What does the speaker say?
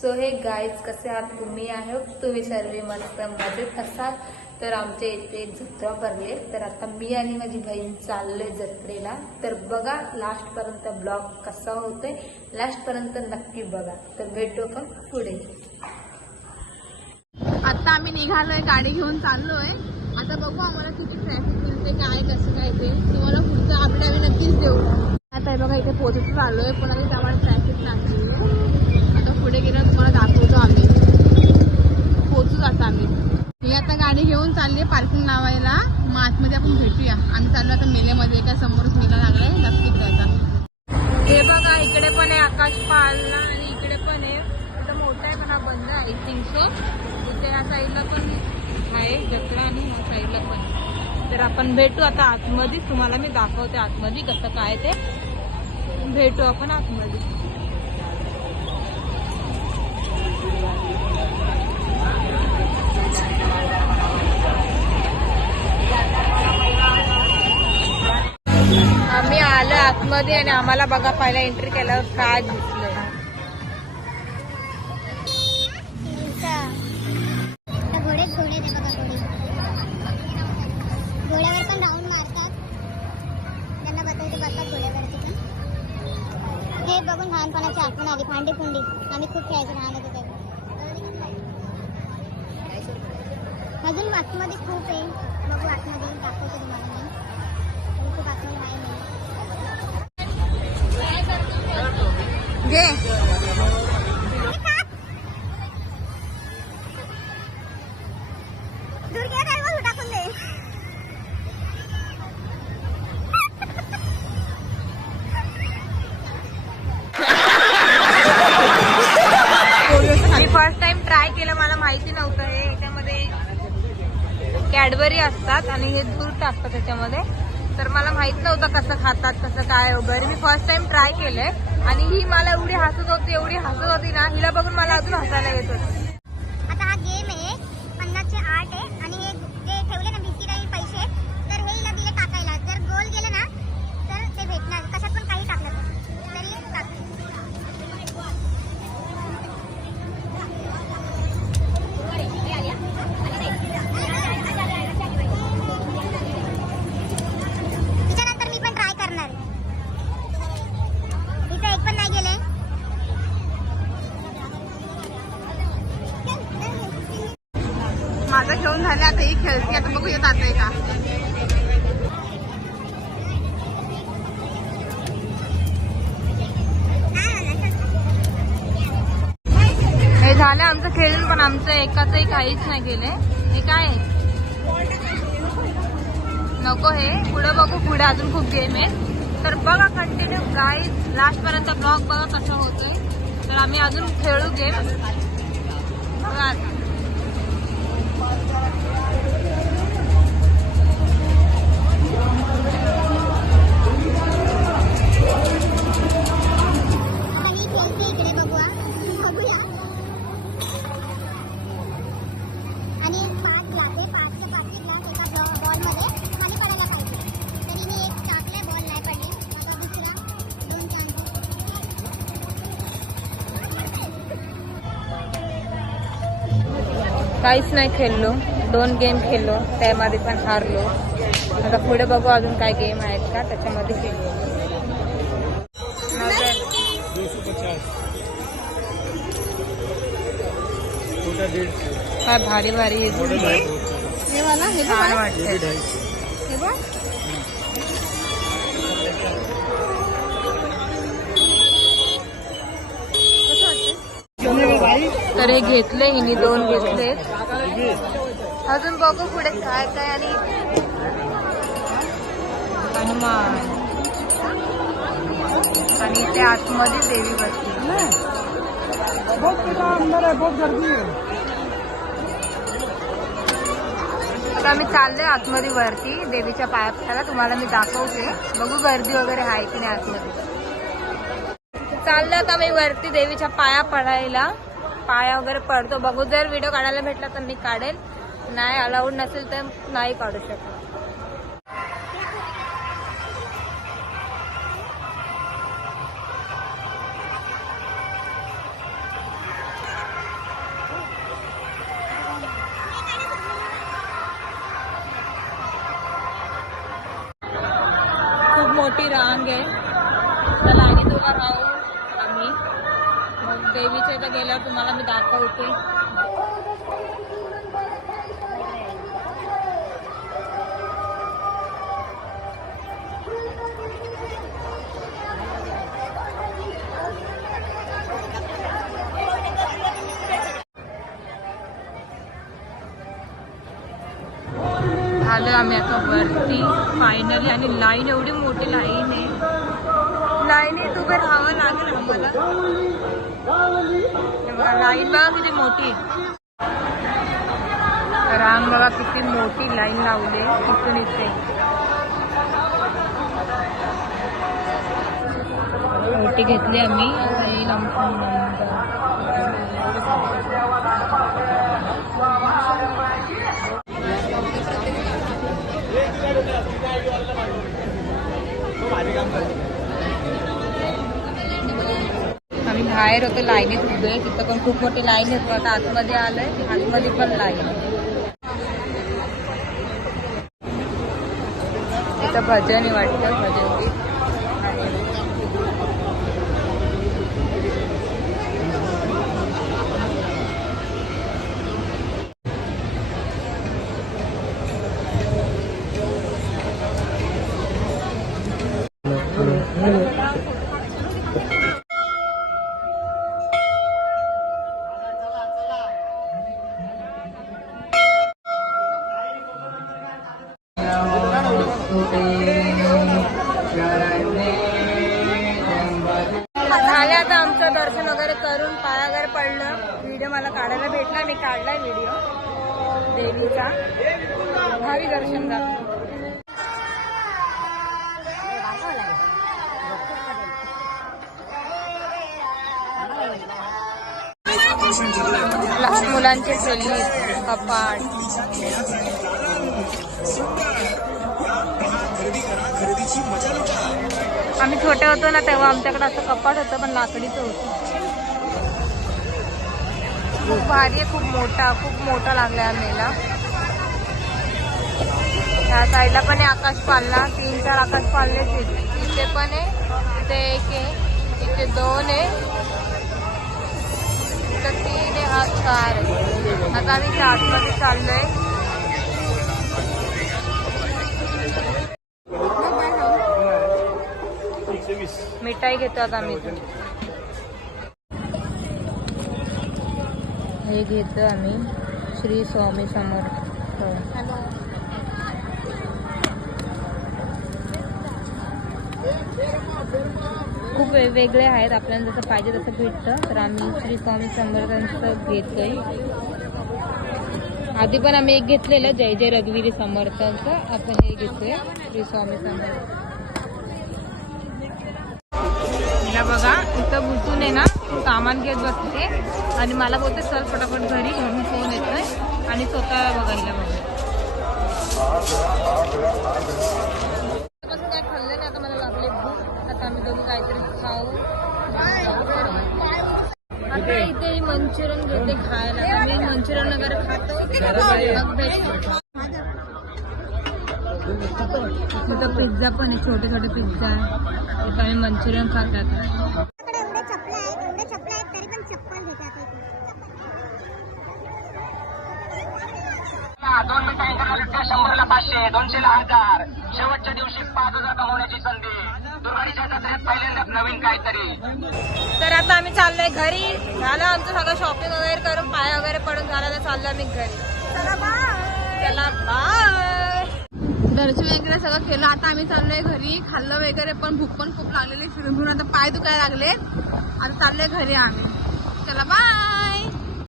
So हे guys कसे आहात तुम्ही? आहे तुम्ही सर्व मस्त मजेत असाल. तर आमच्या इथे जत्रा भरली, तर आता मी आणि माझी बहीण चाललोय जत्रेला. तर बघा लास्ट पर्यंत ब्लॉग कसा होतोय, लास्ट पर्यंत नक्की बघा. तर भेटू आपण पुढे. आता आम्ही निघालोय, गाडी घेऊन चाललोय. आता बघू आम्हाला किती ट्रॅफिक मिळते, काय कसं काय ते तुम्हाला पुढचं अपडेट आम्ही नक्कीच देऊ. आता बघा इथे पोहोचत चाललोय, पण आम्ही त्यामुळे ट्रॅफिक लागली. आता पुढे गेल्यावर तुम्हाला दाखवतो आम्ही. पोहोचू आता आम्ही. मी आता गाडी घेऊन चालली पार्किंग लावायला. मग आतमध्ये आपण भेटूया. आम्ही चाललो आता मेलेमध्ये, काय समोरच मेला लागलाय नक्की करायचा. हे बघा इकडे पण आहे आकाश पाळणा आणि इकडे पण आहे. आता मोठा आहे पण हा बंद आहे. I think so. इथे या साईडला पण आहे जत्रा आणि या साईडला पण. तर आपण भेटू आता आतमध्ये. तुम्हाला मी दाखवते आतमध्ये कसं काय ते. भेटू आपण आतमध्ये. आम्ही आलो आतमध्ये आणि आम्हाला बघा पहिला एंट्री केल्यावर काय दिसलंय. घोड्यावर पण राऊंड मारतात. त्यांना बघायचे बसतात घोड्यावरती पण. हे बघून लहानपणाची आठवण आली. भांडी फुंडी आम्ही खूप खेळायचो लहान होतो तेव्हा. अजून आतमध्ये खूप आहे. बघू आतमध्ये दाखवतो तुम्हाला मी. खूप आतमध्ये आहे मी. दूर गेला काय बघू टाकून दे. मी फर्स्ट टाइम ट्राय केलं, मला माहिती नव्हतं. हे याच्यामध्ये कॅडबरी असतात आणि हे दूध असतात त्याच्यामध्ये. तर मला माहित नव्हतं कसं खातात कसं काय वगैरे. मी फर्स्ट टाइम ट्राय केलंय आणि ही मला एवढी हसत होती ना, हिला बघून मला अजून हसायला येत होतं. आता हा गेम आहे 50 चे 8 आहे आणि हे जे ठेवले ना बिस्किट आणि पैसे, तर हे हिला दिले टाकायला. जर गोल गेले ना तर ते भेटणार. कशात पण काही टाकलं तरी टाक. त्याच्यानंतर मी पण ट्राय करणार. इथं एक पण नाही गेले. माझं खेळून झालं, आता ही खेळते. आता बघू येत आहे का. हे झालं आमचं खेळून, पण आमचं एकाचंही काहीच नाही केलंय. हे काय आहे? नको हे. पुढे बघू, पुढे अजून खूप गेम आहेत. तर बघा कंटिन्यू गाईज, लास्ट पर्यंत ब्लॉग बघा कसा होतोय. तर आम्ही अजून खेळू गेम. बघा काहीच नाही खेळलो. 2 गेम खेळलो, त्यामध्ये पण हारलो. आता पुढे बघू अजून काय गेम आहेत का त्याच्यामध्ये खेळलो. काय भारी भारी हे छान वाटतंय. हे बघ तर हे घेतले हिने, 2 घेतले. अजून बघू पुढे काय काय. आणि हनुमान आणि ते आतमध्ये देवी बसली. आता आम्ही चाललोय आतमध्ये वरती देवीच्या पाया पडायला. तुम्हाला मी दाखवते. बघू गर्दी वगैरे आहे की नाही आतमध्ये. चाललं आता मी वरती देवीच्या पाया पडायला. पाया वगैरे पडतो. बघू, जर व्हिडिओ काढायला भेटला तर मी काढेल, नाही अलाउड नसेल तर नाही काढू शकत. मोठी रांग आहे. तर लाईनीत उभा राहू आम्ही. मग देवीच्या इथं गेल्यावर तुम्हाला मी दाखवते. आलो आम्ही आता वरती फायनली. आणि लाईन एवढी मोठी लाईन आहे. लाईनीत उभे राहावं लागेल आम्हाला. लाईन बघा किती मोठी. रांग बघा किती मोठी लाईन लावली इथून इथे. मोठी घेतली आम्ही. येईल आमचा नंबर. आम्ही बाहेर होतो लाईनीत उभे. तिथं पण खूप मोठी लाईन येतो. आता आतमध्ये आलोय. आतमध्ये पण लाईन. इथं भजन वाटतं. भजन झाले. आता आमचं दर्शन वगैरे करून पाय वगैरे पडलं. व्हिडिओ मला काढायला भेटला. मी काढलाय व्हिडिओ देवीचा. भावी दर्शन झालं. लहान मुलांचे खेळणी, कपाट. आम्ही छोटे होतो ना तेव्हा आमच्याकडे असं कपाट होतं, पण लाकडीचं होतं. खूप भारी आहे. खूप मोठा लागलाय मेला. त्या साईडला पण आहे आकाश पालना. 3-4 आकाश पालने इथे पण आहे. इथे 1 आहे. इथे 2 आहे. इथं 3 आहे. हा 4 आहे. आता आम्ही आतमध्ये चाललोय. मिठाई घेतो आता आम्ही. हे घेतो आम्ही श्री स्वामी समर्थ. खूप वेगवेगळे आहेत. आपल्याला जसं पाहिजे तसं भेटतं. तर आम्ही श्री स्वामी समर्थांचं घेतोय. आधी पण आम्ही एक घेतलेलं जय जय रघुवीर समर्थांचं. आपण हे घेतोय श्री स्वामी समर्थ. बघा इथं बुसून आहे ना सामान घेत बसते आणि मला बोलते चल फटाफट घरी म्हणून फोन येतोय आणि स्वतः बघायला काय खाल्लं नाही. आता मला लागले भूक. आता आम्ही दोघी काहीतरी खाऊ. आता इथे मंचुरियन घेते खायला. मी मंचुरियन वगैरे खातो. इथं पिझ्झा पण आहे. छोटे छोटे पिझ्झा आहे. इथं आम्ही मंचुरियन खातात. दोन मिठाई 100ला 500, 200ला 1000. शेवटच्या दिवशी 5000 कमवण्याची संधी. दुर्गाडीच्या जत्रेत पहिल्यांदाच नवीन काहीतरी. तर आता आम्ही चाललोय घरी. झालं आमचं सगळं शॉपिंग वगैरे करून पाय वगैरे पडून झालं तर चाललो आम्ही घरी. चला बाय. दर्शन वगैरे सगळं केलं. आता आम्ही चाललोय घरी. खाल्लं वगैरे पण भूक पण खूप लागलेली. फिरून आता पाय दुखायला लागले. आता चाललोय घरी आम्ही. चला बाय.